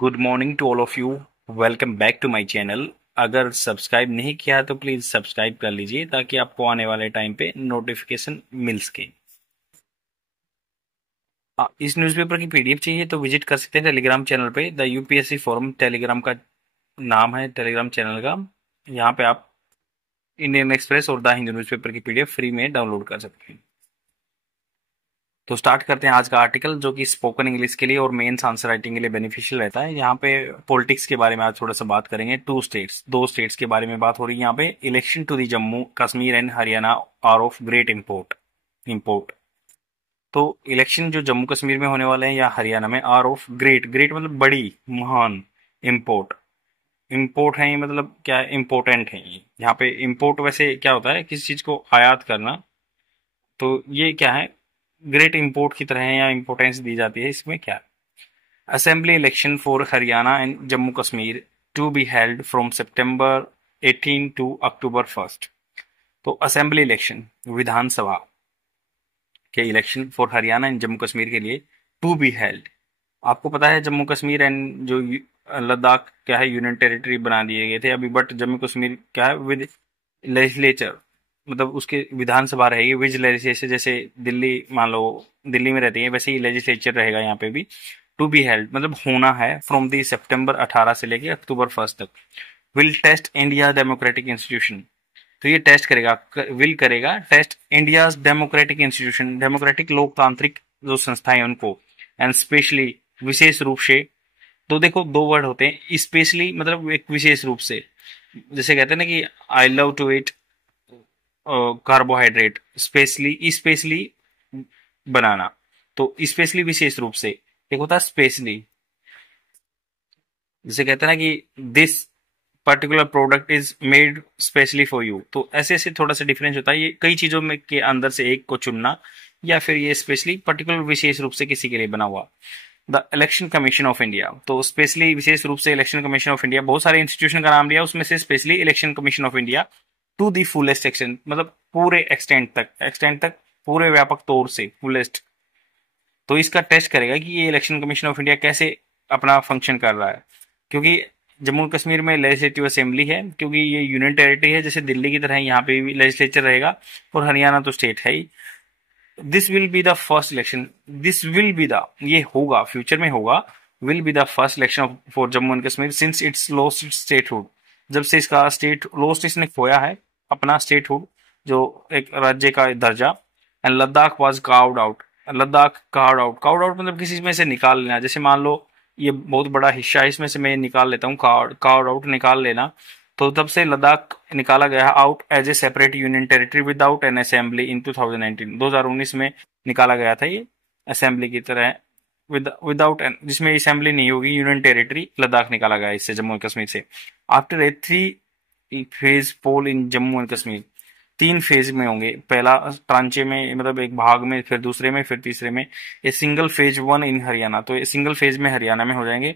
Good morning to all of you. Welcome back to my channel. अगर subscribe नहीं किया है तो प्लीज सब्सक्राइब कर लीजिए ताकि आपको आने वाले टाइम पे नोटिफिकेशन मिल सके। इस न्यूज़पेपर की पीडीएफ चाहिए तो विजिट कर सकते हैं टेलीग्राम चैनल पे। द यूपीएससी फोरम टेलीग्राम का नाम है टेलीग्राम चैनल का। यहाँ पे आप इंडियन एक्सप्रेस और द हिंदू न्यूज़पेपर की पीडीएफ फ्री में डाउनलोड कर सकते हैं। तो स्टार्ट करते हैं आज का आर्टिकल, जो कि स्पोकन इंग्लिश के लिए और मेंस आंसर राइटिंग के लिए बेनिफिशियल रहता है। यहाँ पे पॉलिटिक्स के बारे में आज थोड़ा सा बात करेंगे। दो स्टेट्स के बारे में बात हो रही है यहाँ पे। Election to the Jammu Kashmir and Haryana are of great import. तो इलेक्शन जो जम्मू कश्मीर में होने वाले हैं या हरियाणा में आर ऑफ ग्रेट, ग्रेट मतलब बड़ी, महान, इम्पोर्ट। इम्पोर्ट है ये मतलब क्या, इम्पोर्टेंट है ये। यहाँ पे इम्पोर्ट वैसे क्या होता है, किसी चीज को आयात करना। तो ये क्या है, ग्रेट इंपोर्ट की तरह है या इंपोर्टेंस दी जाती है। इसमें क्या, assembly election for Haryana and Jammu Kashmir to be held from September 18 to October 1। तो असेंबली इलेक्शन, विधानसभा के election for Haryana and Jammu Kashmir के लिए टू बी हेल्ड। आपको पता है जम्मू कश्मीर एंड जो लद्दाख क्या है, यूनियन टेरिटरी बना दिए गए थे अभी, बट जम्मू कश्मीर क्या है विद लेजिस्लेचर, मतलब उसके विधानसभा रहेगी विज लेजिस्लेचर। जैसे दिल्ली, मान लो दिल्ली में रहती है, वैसे ही लेजिस्लेचर रहेगा यहाँ पे भी। टू बी हेल्ड मतलब होना है फ्रॉम दी सितंबर 18 से लेके अक्टूबर 1 तक। Will test India democratic institution. तो ये टेस्ट करेगा, विल करेगा test India democratic institution, democratic लोकतांत्रिक जो संस्थाएं उनको, एंड स्पेशली विशेष रूप से। तो देखो दो वर्ड होते हैं, स्पेशली मतलब एक विशेष रूप से। जैसे कहते हैं ना कि I love to eat carbohydrate, specially banana. तो स्पेशली विशेष रूप से, एक होता है स्पेशली। जैसे कहते हैं ना कि this particular product is made specially for you. तो ऐसे ऐसे थोड़ा सा डिफरेंस होता है। ये कई चीजों में के अंदर से एक को चुनना, या फिर ये स्पेशली पर्टिकुलर विशेष रूप से किसी के लिए बना हुआ। The election commission of India, तो स्पेशली विशेष रूप से इलेक्शन कमीशन ऑफ इंडिया, बहुत सारे इंस्टीट्यूशन का नाम लिया, उसमें से specially election commission of India to the fullest extent, मतलब पूरे एक्सटेंट तक पूरे व्यापक तौर से फुलेस्ट। तो इसका टेस्ट करेगा कि ये इलेक्शन कमीशन ऑफ इंडिया कैसे अपना फंक्शन कर रहा है। क्योंकि जम्मू कश्मीर में लेजिस्लेटिव असेंबली है, क्योंकि ये यूनियन टेरिटरी है जैसे दिल्ली की तरह, यहाँ पे भी लेजिस्लेचर रहेगा, और हरियाणा तो स्टेट है ही। This will be the first election, this will be the, ये होगा, फ्यूचर में होगा, will be the first election for Jammu and Kashmir since it's lost its statehood, जब से इसका स्टेट लॉस्ट, इसने खोया है अपना स्टेटहुड, जो एक राज्य का दर्जा। And Ladakh was carved out, Ladakh carved out मतलब किसी में से निकाल लेना। जैसे मान लो ये बहुत बड़ा हिस्सा है, इसमें से मैं निकाल लेता हूँ, कार्व्ड आउट निकाल लेना। तो तब से लद्दाख निकाला गया out as a separate union territory without an assembly in 2019, 2019 में निकाला गया था ये असेंबली की तरह, विदाउट एन, जिसमें असेंबली नहीं होगी, यूनियन टेरिटरी लद्दाख निकाला गया इससे, जम्मू एंड कश्मीर से। After a 3 phase poll in Jammu and Kashmir, 3 phase में होंगे, पहला ट्रांचे में मतलब एक भाग में, फिर दूसरे में, फिर तीसरे में। ए सिंगल फेज 1 इन हरियाणा, तो ये सिंगल फेज में हरियाणा में हो जाएंगे।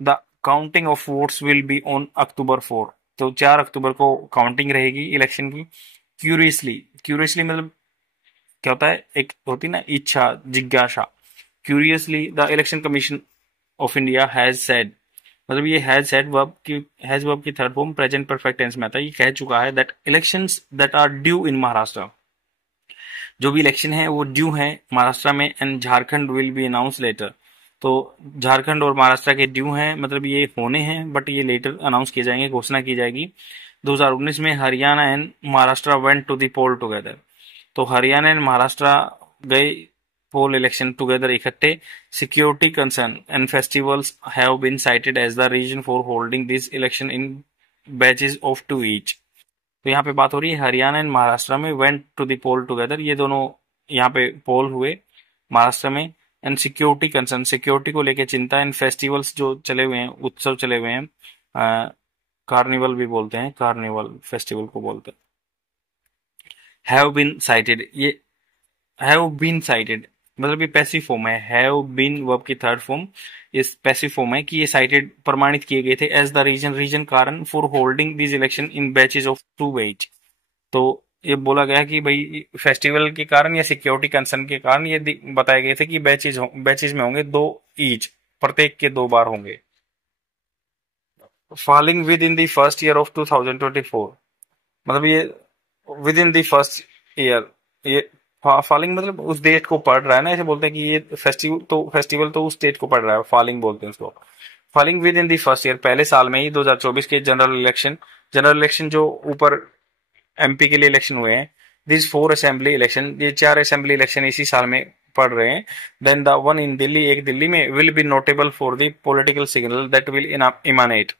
The counting of votes will be on October 4, तो 4 अक्टूबर को काउंटिंग रहेगी इलेक्शन की। क्यूरियसली मतलब क्या होता है, एक होती ना इच्छा, जिज्ञासा। Curiously the election commission of India has said, मतलब ये हैज वर्ब की third form present perfect tense में आता है। ये कह चुका है that elections that are due in Maharashtra, जो भी इलेक्शन है वो ड्यू है महाराष्ट्र में, and Jharkhand will be announce later. तो झारखंड और महाराष्ट्र के ड्यू हैं, मतलब ये होने हैं, बट ये लेटर अनाउंस किए जाएंगे, घोषणा की जाएगी। 2019 में Haryana and Maharashtra went to the poll together, तो हरियाणा एंड महाराष्ट्र गए पोल इलेक्शन टुगेदर इकट्ठे। Security concern and festivals have been cited as the reason for holding this election in batches of 2 each. तो यहाँ पे बात हो रही है हरियाणा एंड महाराष्ट्र में went to the poll together, ये दोनों यहाँ पे पोल हुए महाराष्ट्र में। एंड सिक्योरिटी कंसर्न, सिक्योरिटी को लेके चिंता। एंड फेस्टिवल्स जो चले हुए हैं, उत्सव चले हुए हैं, कार्निवल भी बोलते हैं, कार्निवल फेस्टिवल को बोलते हैं। हैव बीन साइटेड, ये हैव बीन साइटेड मतलब ये पैसिव फॉर्म है। हैव बीन वर्ब की थर्ड फॉर्म इस पैसिव फॉर्म है कि ये साइटेड प्रमाणित किए गए थे एज द रीजन कारण for holding this election in batches of 2 each. तो ये बोला गया कि भाई फेस्टिवल के कारण या सिक्योरिटी कंसर्न के कारण ये बताए गए थे कि बैचेज में होंगे 2 ईच, प्रत्येक के 2 बार होंगे। Falling with in the first year of 2024, मतलब ये with in the first year, ये फॉलिंग मतलब उस डेट को पढ़ रहा है ना, ऐसे बोलते हैं कि ये फेस्टिवल तो उस डेट को पढ़ रहा है, फॉलिंग बोलते हैं उसको। Falling with in the first year, पहले साल में ही 2024 के जनरल इलेक्शन जो ऊपर एमपी के लिए इलेक्शन हुए हैं, दिस 4 असेंबली इलेक्शन, ये 4 असेंबली इलेक्शन इसी साल में पड़ रहे हैं। Then the one in Delhi, एक दिल्ली में, will be notable for the political signal that will emanate.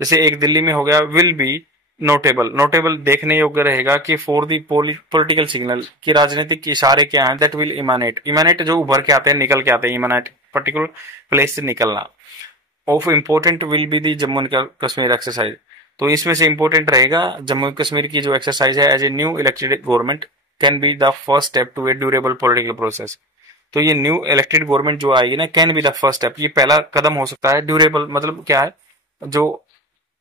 जैसे एक दिल्ली में हो गया, विल बी नोटेबल, नोटेबल देखने योग्य रहेगा कि फॉर दी पॉलिटिकल सिग्नल, की राजनीतिक इशारे क्या हैं, दैट विल इमानेट, इमानेट जो उभर के आते हैं, निकल के आते हैं, इमानेट पर्टिकुलर प्लेस से निकलना। Of important will be the Jammu and Kashmir exercise, तो इसमें से इंपॉर्टेंट रहेगा जम्मू एंड कश्मीर की जो एक्सरसाइज है as a new elected government can be the first step to a durable political process. तो ये न्यू इलेक्टेड गवर्नमेंट जो आएगी ना, can be the first step, ये पहला कदम हो सकता है। ड्यूरेबल मतलब क्या है, जो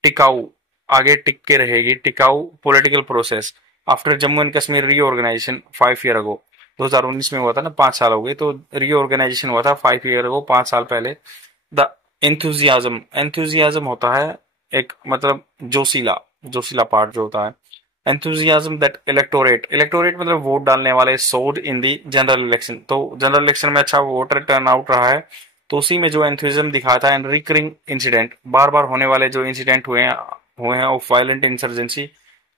टिकाऊ, आगे टिक के रहेगी, टिकाऊ political process after Jammu and Kashmir reorganisation 5 year ago. 2019 में हुआ था ना, 5 साल हो गए, तो रीऑर्गेनाइजेशन हुआ था 5 ईयर अगो, 5 साल पहले। द एंथुजियाज्म होता है एक, मतलब जोशीला, जोशीला पार्ट जो होता है, एंथुजियाज्म दैट इलेक्टोरेट मतलब वोट डालने वाले, सोड इन दी जनरल इलेक्शन, तो जनरल इलेक्शन में अच्छा वोटर टर्न आउट रहा है, तो उसी में जो एंथुजिज्म दिखाया था। एंड रिकरिंग इंसिडेंट, बार बार होने वाले जो इंसिडेंट हुए हैं ऑफ वायलेंट इंसर्जेंसी,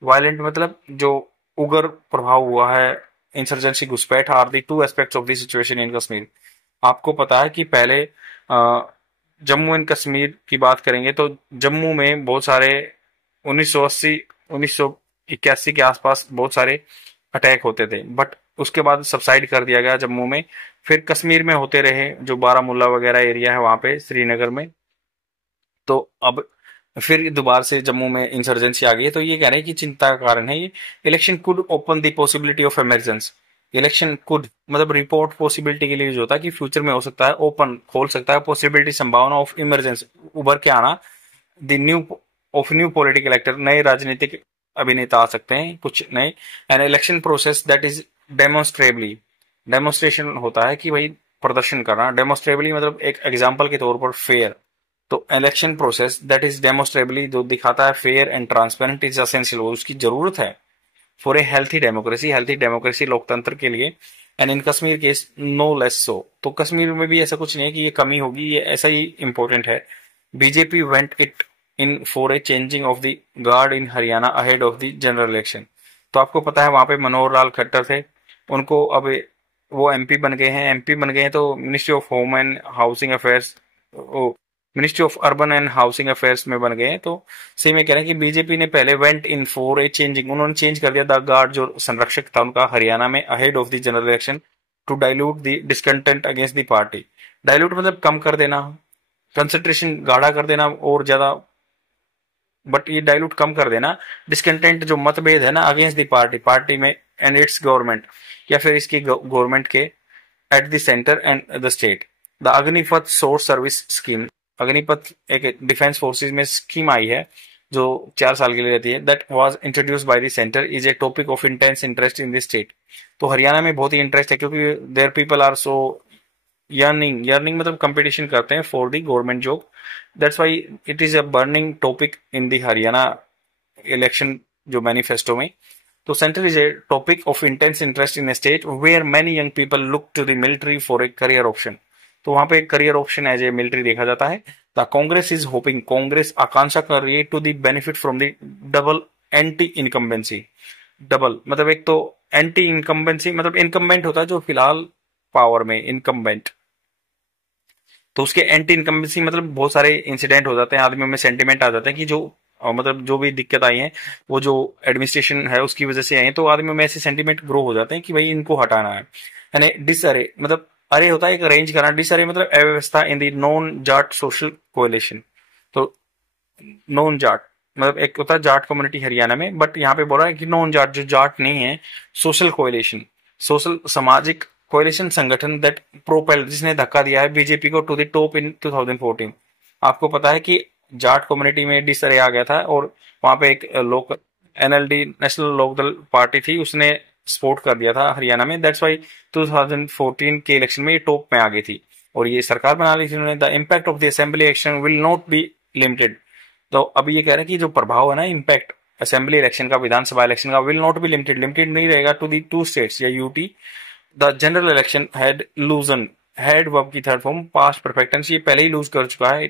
वायलेंट मतलब जो उग्र प्रभाव हुआ है, इंसर्जेंसी घुसपैठ, are the two aspects of the situation in Kashmir. आपको पता है कि पहले जम्मू एंड कश्मीर की बात करेंगे तो जम्मू में बहुत सारे 1980 1981 के आसपास बहुत सारे अटैक होते थे, बट उसके बाद सबसाइड कर दिया गया जम्मू में। फिर कश्मीर में होते रहे, जो बारामूला वगैरह एरिया है वहां पे, श्रीनगर में। तो अब फिर दोबारा से जम्मू में इंसर्जेंसी आ गई है, तो ये कह रहे हैं कि चिंता का कारण है ये। Election could open the possibility of emergence, election could मतलब रिपोर्ट पॉसिबिलिटी के लिए जो होता है कि फ्यूचर में हो सकता है, ओपन खोल सकता है, पॉसिबिलिटी संभावना ऑफ इमरजेंस उभर के आना, the new of new political actor, नए राजनीतिक अभिनेता आ सकते हैं कुछ नए। An election process that is demonstrably, demonstration होता है कि भाई प्रदर्शन करना, डेमोन्स्ट्रेबली मतलब एक एग्जाम्पल के तौर पर फेयर, तो इलेक्शन प्रोसेस दैट इज डेमोन्स्ट्रेबली जो दिखाता है fair and transparent is essential, उसकी जरूरत है फॉर ए हेल्थी डेमोक्रेसी लोकतंत्र के लिए। And in Kashmir case no less so, तो कश्मीर में भी ऐसा कुछ नहीं है कि ये कमी होगी, ये ऐसा ही इंपॉर्टेंट है। BJP went it in for a changing of the guard in Haryana ahead of the general election, तो आपको पता है वहां पे मनोहर लाल खट्टर थे, उनको अब वो एमपी बन गए हैं, तो ministry of home and housing affairs, ministry of urban and housing affairs में बन गए हैं। तो सही में कह रहे हैं कि बीजेपी ने पहले went in for a changing, उन्होंने चेंज कर दिया द गार्ड, जो संरक्षक था उनका हरियाणा में, ahead of the general election, to dilute the discontent against the party. Dilute मतलब कम कर देना, कंसंट्रेशन गाढ़ा कर देना और ज्यादा, बट ये डाइल्यूट कम कर देना, डिस्कंटेंट जो मतभेद है ना अगेंस्ट द पार्टी में एंड इट्स गवर्नमेंट, या फिर इसकी गवर्नमेंट के at the centre and the state. The Agnipath source service scheme, Agnipath एक डिफेंस फोर्सेज में स्कीम आई है जो 4 साल के लिए रहती है, that was introduced by the centre, is a topic of intense interest in the state. तो हरियाणा में बहुत ही इंटरेस्ट है क्योंकि their people are so yearning मतलब कंपटीशन करते हैं for the government job, that's why it is a burning topic in the Haryana election जो मैनिफेस्टो में। तो centre is a topic of intense interest in a state where many young people look to the military for a career option, तो वहां पे career option as a military देखा जाता है। The Congress is hoping, Congress आकांक्षा कर रही है to the benefit from the double anti incumbency, double मतलब एक तो एंटी इनकम्बेंसी मतलब इनकम्बेंट होता है जो फिलहाल पावर में, इनकम्बेंट, तो उसके एंटी इनकम्बेंसी मतलब बहुत सारे इंसिडेंट हो जाते हैं, आदमियों में सेंटिमेंट आ जाते हैं कि जो मतलब जो भी दिक्कत आई है वो जो एडमिनिस्ट्रेशन है उसकी वजह से आई है, तो आदमियों में ऐसे सेंटिमेंट ग्रो हो जाते हैं कि भाई इनको हटाना है। यानी डिसअरे मतलब अरे होता है एक अरेंज करना, डिसअरे मतलब अव्यवस्था in the non Jat social coalition, तो नॉन जाट मतलब एक होता है जाट कम्युनिटी हरियाणा में, बट यहाँ पे बोल रहा है कि नॉन जाट जो जाट नहीं है, सोशल कोएलिशन, सोशल सामाजिक कोएलिशन संगठन दैट प्रोपेल, जिसने धक्का दिया है बीजेपी को टू द टॉप इन 2014। आपको पता है कि जाट कम्युनिटी में डिसअरे आ गया था और वहां पे एक लोक एनएलडी नेशनल लोकदल पार्टी थी, उसने सपोर्ट कर दिया था हरियाणा में, दैट्स वाई 2014 के इलेक्शन में ये टॉप में आ गई थी और ये सरकार बना ली थी उन्होंने। The impact of the assembly election will not be limited, तो अभी ये कह रहे हैं कि जो प्रभाव है ना, इम्पैक्ट असेंबली इलेक्शन का, विधानसभा इलेक्शन का, will not be limited, limited नहीं रहेगा टू दी टू स्टेट्स या UT. The general election had loosen, had verb की third form past perfect tense, ये पहले ही लूज कर चुका है,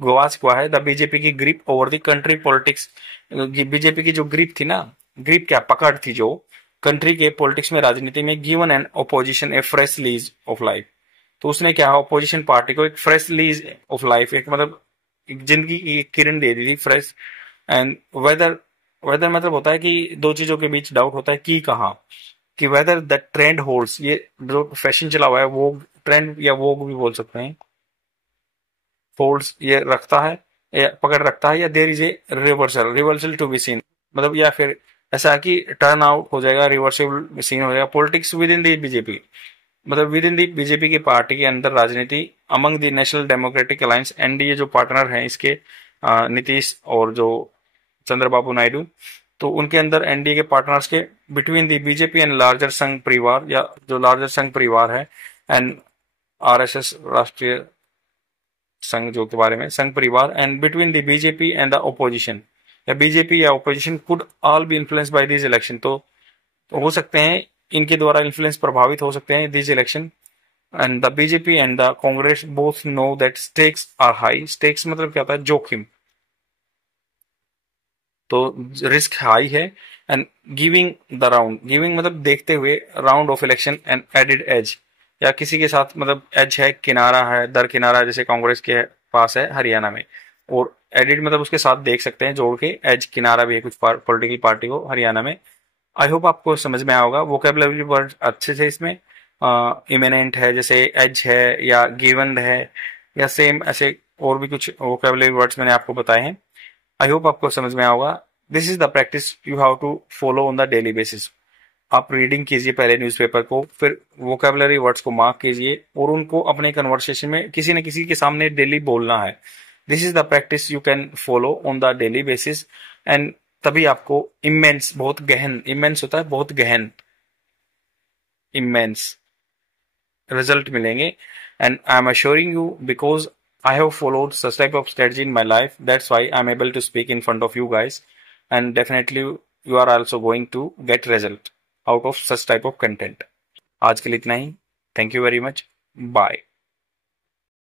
गवा चुका है। द बीजेपी की grip over the country politics, BJP की जो ग्रिप थी ना, ग्रिप क्या, पकड़ थी जो कंट्री के पॉलिटिक्स में, राजनीति में, given an opposition A fresh lease of life. तो उसने क्या, ऑपोजिशन पार्टी को एक फ्रेश लीज ऑफ लाइफ, एक मतलब एक जिंदगी की किरण दे दी थी, फ्रेश। एंड वेदर, वेदर मतलब होता है कि दो चीजों के बीच डाउट होता है कि कहाँ, कि वेदर द ट्रेंड होल्ड्स, ये जो फैशन चला हुआ है वो ट्रेंड या वो भी बोल सकते हैं, होल्ड्स ये रखता है या पकड़ रखता है, या there is a reversal, reversal to be seen, मतलब या फिर ऐसा कि टर्न आउट हो जाएगा, रिवर्सिबल सीन हो जाएगा। Politics with in the BJP, मतलब विद इन दी बीजेपी की पार्टी के अंदर राजनीति, among the national democratic alliance, NDA जो पार्टनर हैं इसके, नीतीश और जो चंद्रबाबू नायडू, तो उनके अंदर एनडीए के पार्टनर्स के, between the BJP and larger संघ परिवार, या जो लार्जर संघ परिवार है, एंड आरएसएस राष्ट्रीय संघ जो के बारे में, संघ परिवार, and between the BJP and the opposition, या बीजेपी या opposition, could all B influence by this election, तो हो सकते हैं इनके द्वारा इन्फ्लुएंस, प्रभावित हो सकते हैं this election. And the BJP and the Congress both know that stakes are high, stakes मतलब क्या होता है, जोखिम, तो रिस्क हाई है। And giving the round, giving मतलब देखते हुए, round of election and added edge, या किसी के साथ मतलब एज है, किनारा है, दर किनारा, जैसे कांग्रेस के पास है हरियाणा में, और एडिड मतलब उसके साथ देख सकते हैं जोड़ के, एज किनारा भी है कुछ पॉलिटिकल पार्टी को हरियाणा में। आई होप आपको समझ में आया होगा। वोकेबलरी वर्ड अच्छे से इसमें, इमिनेंट है, जैसे एज है या गिवन है, या सेम ऐसे और भी कुछ वोकेबलरी वर्ड्स मैंने आपको बताए हैं। आई होप आपको समझ में आया होगा। This is the practice you have to follow on the daily basis. आप रीडिंग कीजिए पहले न्यूज़पेपर को, फिर वोकेबलरी वर्ड्स को मार्क कीजिए, और उनको अपने कन्वर्सेशन में किसी न किसी के सामने डेली बोलना है। This is the practice you can follow on the daily basis, and तभी आपको इमेंस, बहुत गहन, इमेंस होता है बहुत गहन, इमेंस रिजल्ट मिलेंगे। And I am assuring you, because I have followed such type of strategy in my life, that's why I'm able to speak in front of you guys, and definitely you are also going to get result out of such type of content. आज के लिए इतना ही, thank you very much, bye.